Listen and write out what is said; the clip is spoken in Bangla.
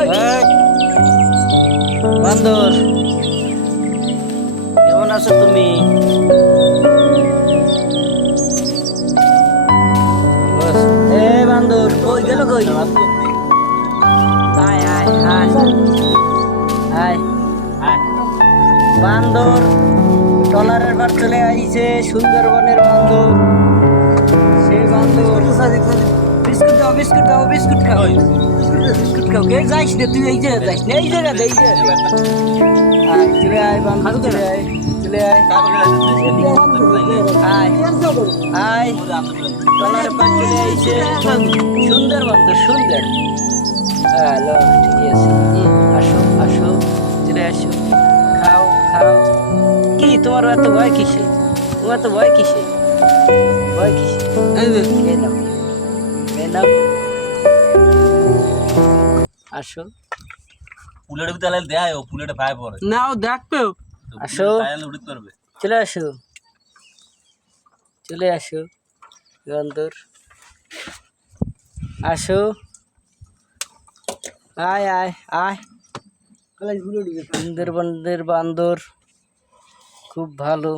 এই, বান্দর কেমন আছো তুমি? এ বান্দর কই গেল কই? আয় আয় আয় আয় আয়। বান্দর টলারের পার চলে আইছে, সুন্দরবনের বান্দর। সেই বান্দর বিস্কুট দাও, বিস্কুট দাও, বিস্কুট খাও, বিস্কুট খাও। কে যাইস না তুই, এই জায়গা যাইস না, এই জায়গা এই জায়গা আয়, চলে আয় বান্দর, চলে আয়, চলে আয় আয় আয়। টলারের পার চলে আইছে, সুন্দর বান্দর, সুন্দর। হ্যালো, ঠিক আছে, আসো আসো, চলে আসো, খাও খাও। কি তোমার এত ভয় কিসে? তোমার তো ভয় কিসে? ভয় কিসে? খেয়ে নাও, খেয়ে নাও, আসো। পুলেট তাহলে দেয় ও পুলেটে পায় পরে নাও দেখো, আসো, উড়িতে পারবে। চলে আসো, চলে আসো বান্দর, আসো, আয় আয় আয়। সুন্দরবনের বান্দর খুব ভালো।